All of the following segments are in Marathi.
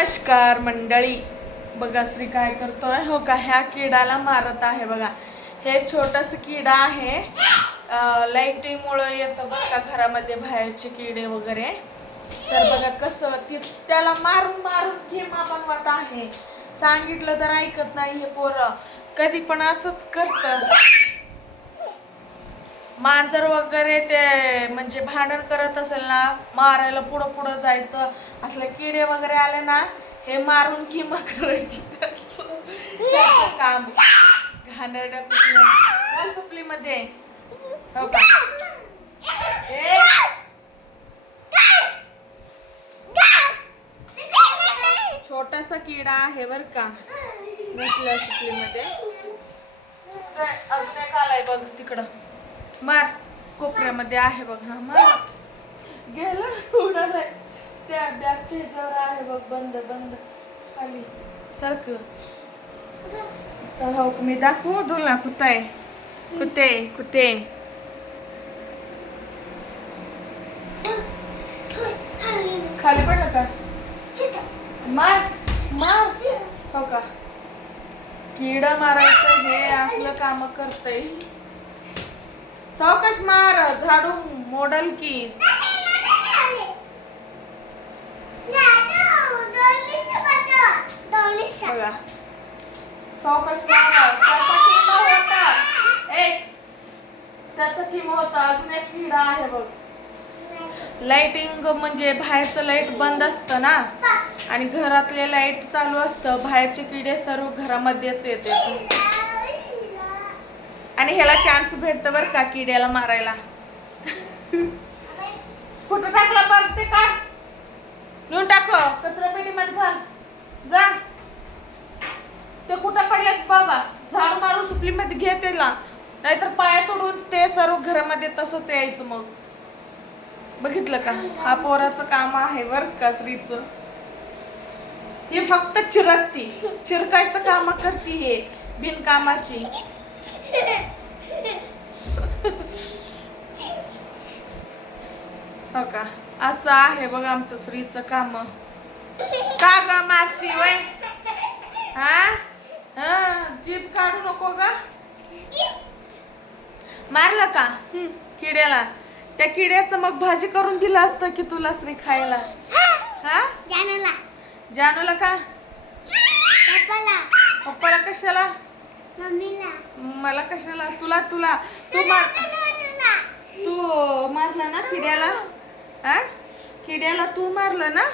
नमस्कार मंडळी. बघा श्री काय करतोय? हो का ह्या किडाला मारत आहे बघा. हे छोटस किडा आहे. लाईटीमुळं येतं बघा घरामध्ये बाहेरचे किडे वगैरे. तर बघा कसं ती त्याला मारून मारून किमा बनवत आहे. सांगितलं तर ऐकत नाही हे पोरं. कधी पण असंच करतं. मांजर वगैरे ते म्हणजे भांडण करत असेल ना मारायला पुढं पुढं जायचं असले किडे वगैरे आले ना हे मारून किंवा करायची. काम. घाणेरड्या सुपली मध्ये सुपलीमध्ये हो का? छोटासा किडा आहे बर का. घेतल्या सुपलीमध्ये काय अजून एक आलाय बघ तिकडं. मार. कोपऱ्यामध्ये आहे बघ हा मार. गेलं उडालाय. त्या बॅगच्या ह्याच्यावर आहे बघ बंद बंद. खाली. सारखं. तर हो मी दाखवू? ना कुठं आहे? कुठे कुठे खाली पडलं का मार मार. हो का? किडा मारायचं हे असलं काम करतय. सावकाश मार झाडू मोडल की. बघा. सावकाश मार त्याचा होता. त्याचा होता. अजून एक किडा आहे बघ. लाइटिंग म्हणजे बाहेरचं लाइट बंद असतं ना? आणि घरातले लाइट चालू असतं. बाहेरचे किडे सर्व घरामध्येच येते आणि ह्याला चान्स भेटतं बरं का किड्याला मारायला. कुठं टाकला बघ ते काढ. नेऊन टाक कचरा पेटीमध्ये घाल. जा. ते कुठं पडलेत बाबा? झाड मारून सुपलीमध्ये घे त्याला. नाहीतर पाया तोडून ते सर्व घरामध्ये तसंच यायचं मग. बघितलं का? हा पोराचं काम आहे बर का श्रीचं. ही फक्त चिरकती. चिरकायचं काम करती हे बिनकामाची. हो का असं आहे बघ आमचं श्रीचं काम. का ग मारती वय? हा? हा जीभ काढू नको ग. मारलं का? किड्याला? त्या किड्याचं मग भाजी करून दिलं असतं की तुला श्री खायला? हा? जानूला. का? पप्पाला कशाला? मला कशाला? तुला तुला. तू मार तू मारला ना किड्याला? हा किड्याला तू मारलं ना?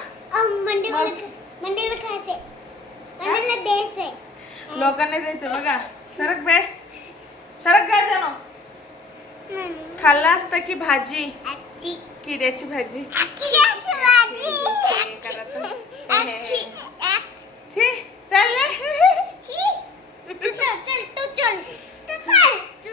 लोकांना द्यायचं बघा. सरक बे. सरक बे जानो खाल्ला असतं की भाजी? किड्याची भाजी. करत. 这里。